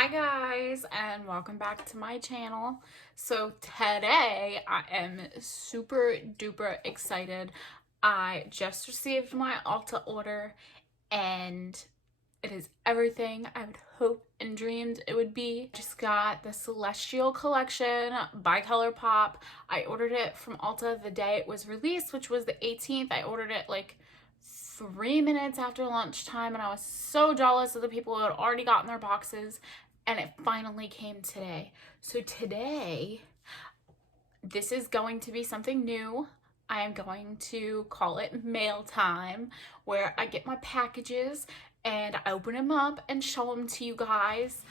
Hi guys, and welcome back to my channel. So today I am super duper excited. I just received my Ulta order and it is everything I would hope and dreamed it would be. Just got the Celestial Collection by Colourpop. I ordered it from Ulta the day it was released, which was the 18th. I ordered it like 3 minutes after lunchtime, and I was so jealous of the people who had already gotten their boxes, and it finally came today. So today, this is going to be something new. I am going to call it mail time, where I get my packages and I open them up and show them to you guys.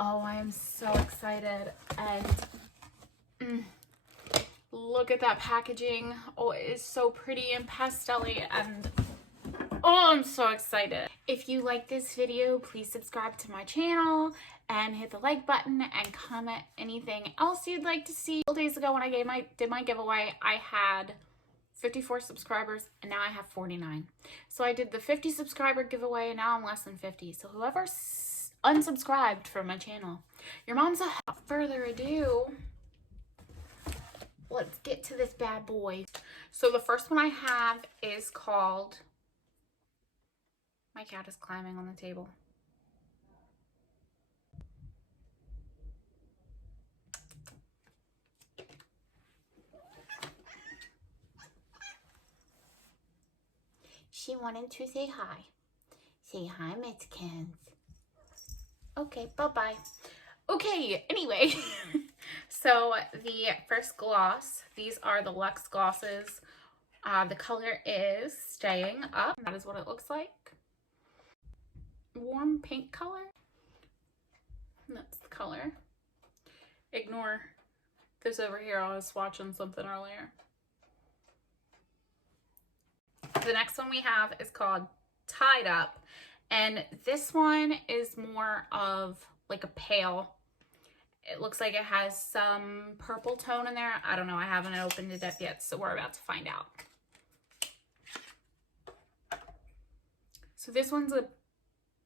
Oh, I am so excited. And look at that packaging. Oh, it is so pretty and pastel-y, and oh, I'm so excited. If you like this video, please subscribe to my channel and hit the like button and comment anything else you'd like to see. A couple days ago when I did my giveaway, I had 54 subscribers and now I have 49. So I did the 50 subscriber giveaway and now I'm less than 50. So whoever unsubscribed from my channel, your mom's a... Without further ado, let's get to this bad boy. So the first one I have is called... My cat is climbing on the table. She wanted to say hi. Say hi, Mexicans. Okay, bye-bye. Okay, anyway. So the first gloss, these are the Luxe glosses. The color is Staying Up. That is what it looks like. Warm pink color. That's the color. Ignore this over here. I was watching something earlier. The next one we have is called Tied Up, and this one is more of like a pale. It looks like it has some purple tone in there. I don't know. I haven't opened it up yet, so we're about to find out. So this one's a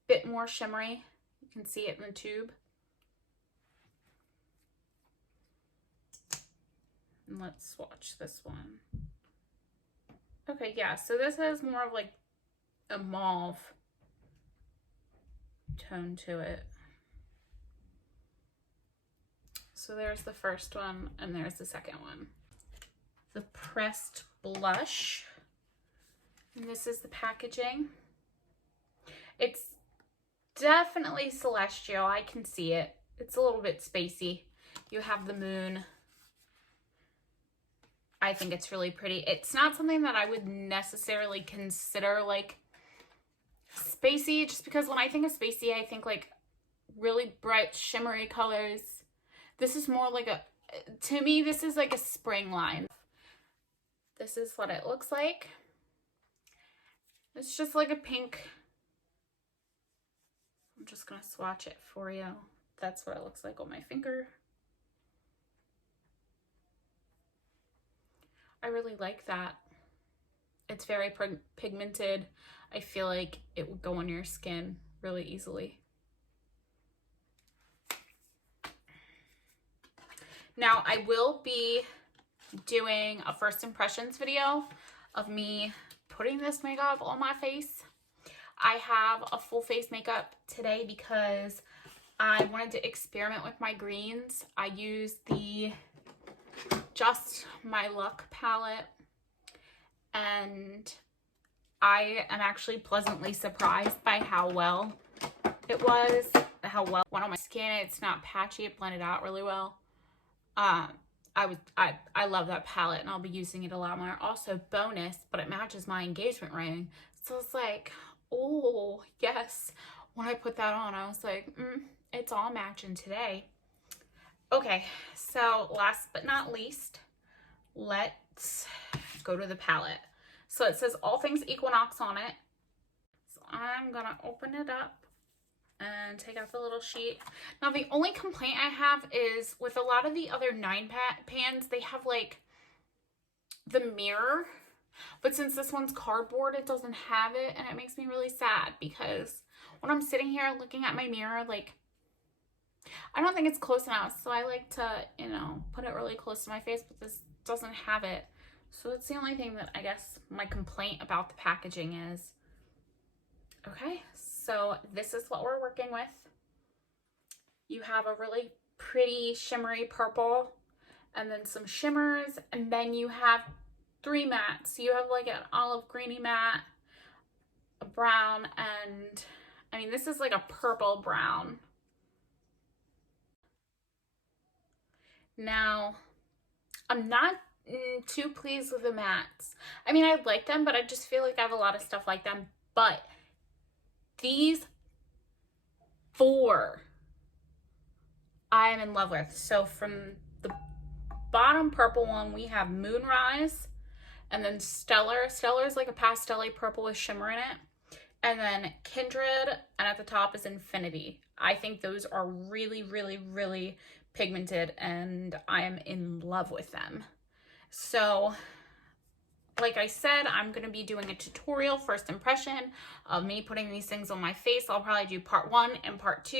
bit more shimmery. You can see it in the tube. And let's swatch this one. Okay, yeah, so this has more of like a mauve tone to it. So there's the first one and there's the second one. The pressed blush. And this is the packaging. It's definitely celestial. I can see it. It's a little bit spacey. You have the moon. I think it's really pretty. It's not something that I would necessarily consider like spacey, just because when I think of spacey, I think like really bright shimmery colors. This is more like a, to me, this is like a spring line. This is what it looks like. It's just like a pink. I'm just gonna swatch it for you. That's what it looks like on my finger. I really like that. It's very pigmented. I feel like it would go on your skin really easily. Now, I will be doing a first impressions video of me putting this makeup on my face. I have a full face makeup today because I wanted to experiment with my greens. I used the Just My Luck palette, and I am actually pleasantly surprised by how well it was, how well it went on my skin. It's not patchy, it blended out really well. I love that palette and I'll be using it a lot more. Also bonus, but it matches my engagement ring. So it's like, oh yes. When I put that on, I was like, it's all matching today. Okay, so last but not least, let's go to the palette. So it says all things Equinox on it. So I'm gonna open it up and take out the little sheet. Now the only complaint I have is with a lot of the other 9 pans, they have like the mirror, but since this one's cardboard, it doesn't have it, and it makes me really sad because when I'm sitting here looking at my mirror, like I don't think it's close enough, so I like to, you know, put it really close to my face, but this doesn't have it. So that's the only thing that I guess my complaint about the packaging is. Okay, so this is what we're working with. You have a really pretty shimmery purple and then some shimmers, and then you have 3 mattes. You have like an olive greeny matte, a brown, and I mean, this is like a purple brown. Now, I'm not too pleased with the mattes. I mean, I like them, but I just feel like I have a lot of stuff like them. But these 4 I am in love with. So from the bottom purple one, we have Moonrise, and then Stellar. Stellar is like a pastel-y purple with shimmer in it. And then Kindred, and at the top is Infinity. I think those are really, really, really pigmented, and I am in love with them. So, like I said, I'm going to be doing a tutorial first impression of me putting these things on my face. I'll probably do part 1 and part 2.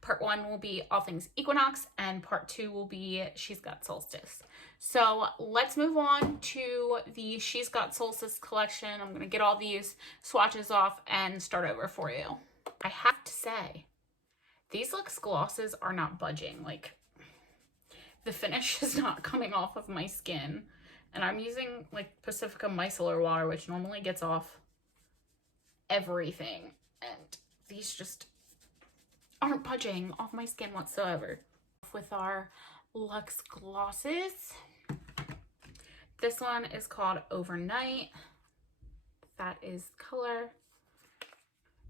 Part 1 will be all things Equinox, and part 2 will be She's Got Solstice. So let's move on to the She's Got Solstice collection. I'm going to get all these swatches off and start over for you. I have to say, these Luxe glosses are not budging. Like, the finish is not coming off of my skin. And I'm using like Pacifica micellar water, which normally gets off everything. And these just aren't budging off my skin whatsoever. With our Luxe glosses. This one is called Overnight. That is color.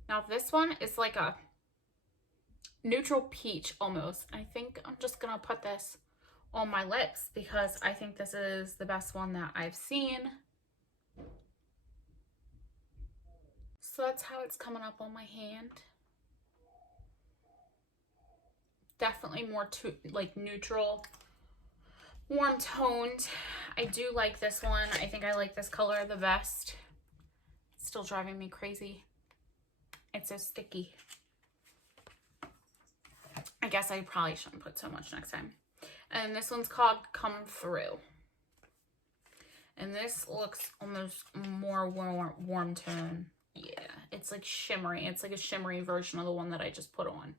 Now this one is like a neutral peach almost. I think I'm just gonna put this on my lips because I think this is the best one that I've seen. So that's how it's coming up on my hand. Definitely more like neutral, warm toned. I do like this one. I think I like this color the best. It's still driving me crazy. It's so sticky. I guess I probably shouldn't put so much next time. And this one's called Come Through. And this looks almost more warm tone. Yeah, it's like shimmery. It's like a shimmery version of the one that I just put on.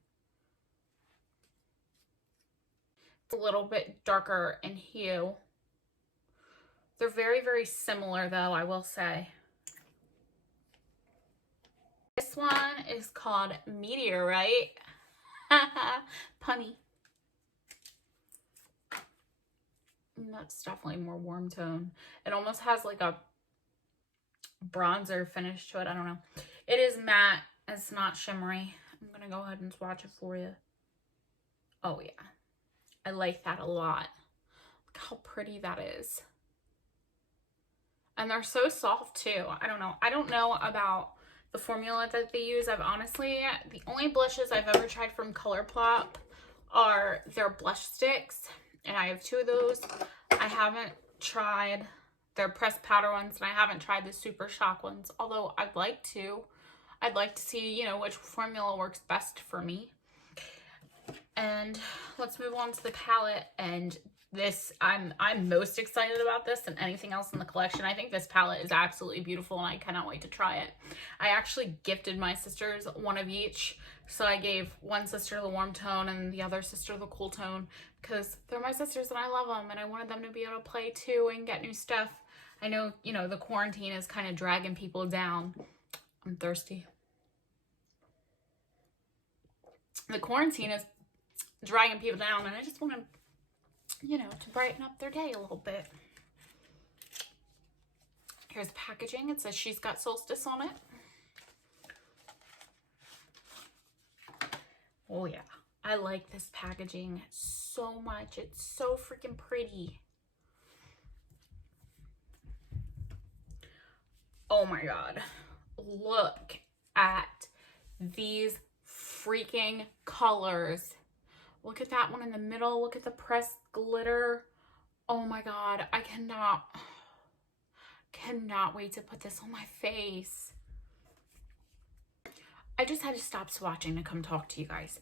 It's a little bit darker in hue. They're very, very similar though, I will say. This one is called Meteor, right? Punny. That's definitely more warm tone. It almost has like a bronzer finish to it. I don't know. It is matte. It's not shimmery. I'm going to go ahead and swatch it for you. Oh, yeah. I like that a lot. Look how pretty that is. And they're so soft, too. I don't know. I don't know about the formula that they use. I've honestly, the only blushes I've ever tried from Colourpop are their blush sticks. And I have 2 of those. I haven't tried their pressed powder ones, and I haven't tried the Super Shock ones, although I'd like to. I'd like to see, you know, which formula works best for me. And let's move on to the palette. And this, I'm most excited about this than anything else in the collection. I think this palette is absolutely beautiful, and I cannot wait to try it. I actually gifted my sisters one of each. So I gave one sister the warm tone and the other sister the cool tone because they're my sisters and I love them, and I wanted them to be able to play too and get new stuff. I know, you know, the quarantine is kind of dragging people down. I'm thirsty. The quarantine is dragging people down, and I just want to, you know, to brighten up their day a little bit. Here's the packaging. It says She's Got Solstice on it. Oh yeah, I like this packaging so much. It's so freaking pretty. Oh my god. Look at these freaking colors. Look at that one in the middle. Look at the pressed glitter. Oh my god, I cannot wait to put this on my face. I just had to stop swatching to come talk to you guys.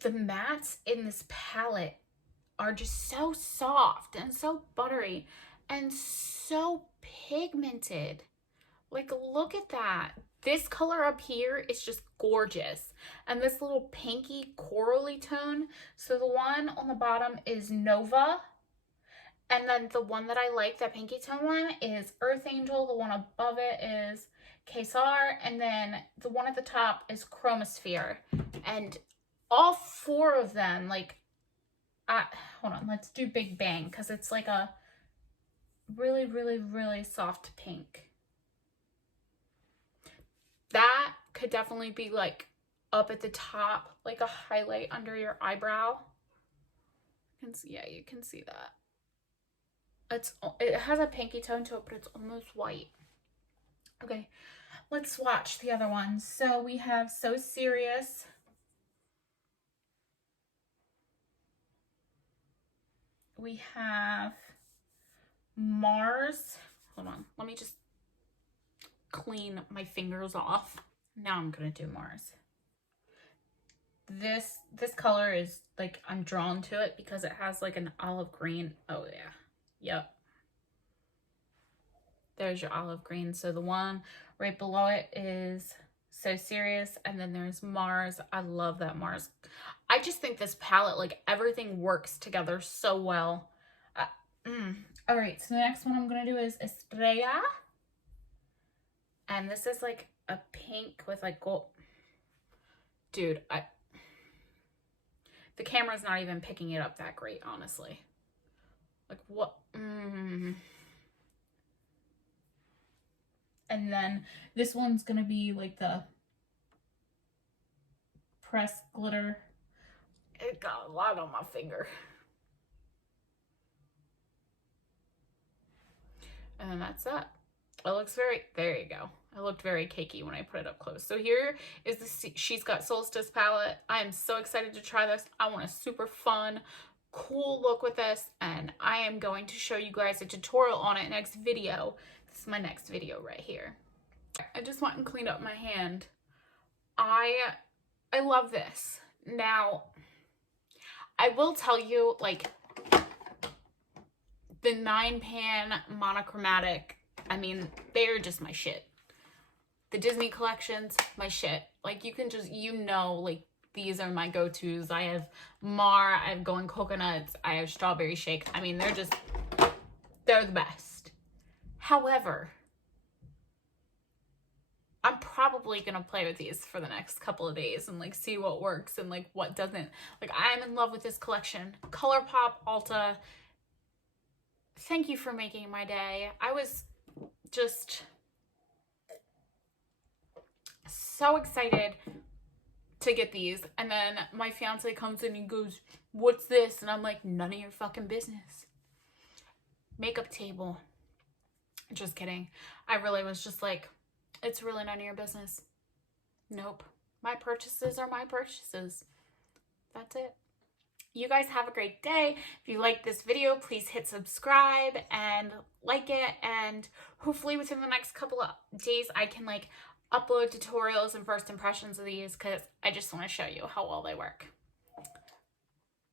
the mattes in this palette are just so soft and so buttery and so pigmented. Like, look at that. This color up here is just gorgeous. And this little pinky corally tone. So the one on the bottom is Nova. And then the one that I like, that pinky tone one, is Earth Angel. The one above it is Kesar. And then the one at the top is Chromosphere. And all four of them, like, hold on, let's do Big Bang, because it's like a really, really, really soft pink. That could definitely be like up at the top, like a highlight under your eyebrow. Yeah, you can see that. It has a pinky tone to it, but it's almost white. Okay, let's swatch the other ones. So we have So Serious. We have Mars. Hold on, let me just clean my fingers off. Now I'm gonna do Mars. This color is like, I'm drawn to it because it has like an olive green. Oh yeah, yep. There's your olive green. So the one right below it is So Serious, and then there's Mars. I love that Mars. I just think this palette, like, everything works together so well. All right, so the next one I'm gonna do is Estrella. And this is like a pink with like gold. Dude, the camera's not even picking it up that great, honestly. Like, what? And then this one's gonna be like the pressed glitter. It got a lot on my finger. And then that's that. It looks very, there you go. It looked very cakey when I put it up close. So here is the She's Got Solstice palette. I am so excited to try this. I want a super fun, cool look with this, and I am going to show you guys a tutorial on it next video. This is my next video right here. I just went and cleaned up my hand. I love this. Now, I will tell you, like, the 9-pan monochromatic, I mean, they're just my shit. The Disney collections, my shit. Like, you can just, you know, like, these are my go-tos. I have Mar, I have Golden Coconuts, I have Strawberry Shake. I mean, they're the best. However, I'm probably gonna play with these for the next couple of days and like see what works and like what doesn't. Like, I'm in love with this collection. Colourpop, Ulta, thank you for making my day. I was just so excited to get these, and then my fiance comes in and he goes, "What's this?" And I'm like, none of your fucking business. Makeup table. Just kidding. I really was just like, it's really none of your business. Nope. My purchases are my purchases. That's it. You guys have a great day. If you like this video, please hit subscribe and like it, and hopefully within the next couple of days I can like upload tutorials and first impressions of these, because I just want to show you how well they work.